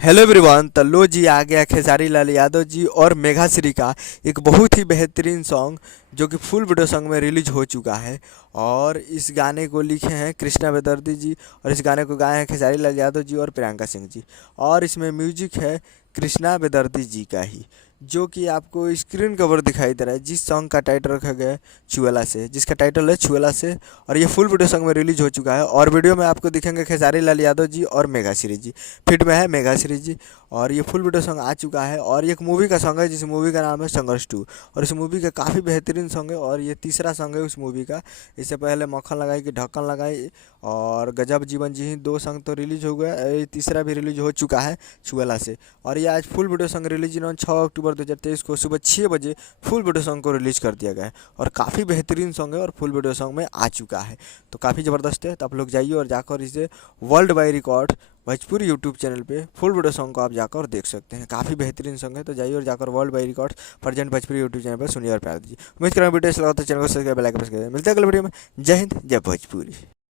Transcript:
Hello everyone. तो लो जी आ गया खेसारी लाल यादव जी और मेघा श्री का एक बहुत ही बेहतरीन सॉन्ग जो कि फुल वीडियो सॉन्ग में रिलीज हो चुका है। और इस गाने को लिखे हैं कृष्णा बेदर्दी जी और इस गाने को गाए हैं खेसारी लाल यादव जी और प्रियंका सिंह जी। और इसमें म्यूजिक है कृष्णा बेदर्दी जी का ही, जो कि आपको स्क्रीन कवर दिखाई दे रहा है। जिस सॉन्ग का टाइटल रखा गया है छुएला से, जिसका टाइटल है छुएला से। और ये फुल वीडियो सॉन्ग में रिलीज हो चुका है। और वीडियो में आपको दिखेंगे खेसारी लाल यादव जी और मेघा श्री जी, फिट में है मेघा श्री जी। और ये फुल वीडियो सॉन्ग आ चुका है। और ये एक मूवी का सॉन्ग है जिस मूवी का नाम है संघर्ष 2। और इस मूवी का काफ़ी बेहतरीन सॉन्ग है और ये तीसरा सॉन्ग है उस मूवी का। इससे पहले मक्खन लगाई कि ढक्कन लगाई और गजब जीवन जी, 2 सॉन्ग तो रिलीज हो गया। ये तीसरा भी रिलीज हो चुका है छुएला से। और ये आज फुल वीडियो सॉन्ग रिलीज इन्होंने 6 अक्टूबर 2023 को सुबह 6 बजे फुल वीडियो सॉन्ग को रिलीज कर दिया गया है। और काफ़ी बेहतरीन सॉन्ग है और फुल वीडियो सॉन्ग में आ चुका है, तो काफ़ी ज़बरदस्त है। तो आप लोग जाइए और जाकर इसे world by record Bhojpuri YouTube channel पे फुल वीडियो सॉन्ग को आप जाकर देख सकते हैं। काफ़ी बेहतरीन सॉन्ग है, तो जाइए और जाकर world by record present Bhojpuri YouTube channel पर सुनिए और प्यार दीजिए। उम्मीद करें वीडियो अच्छा लगा तो चैनल को सब्सक्राइब, बेल आइकन प्रेस करिए। मिलते हैं अगले वीडियो में। जय हिंद, जय भोजपुरी।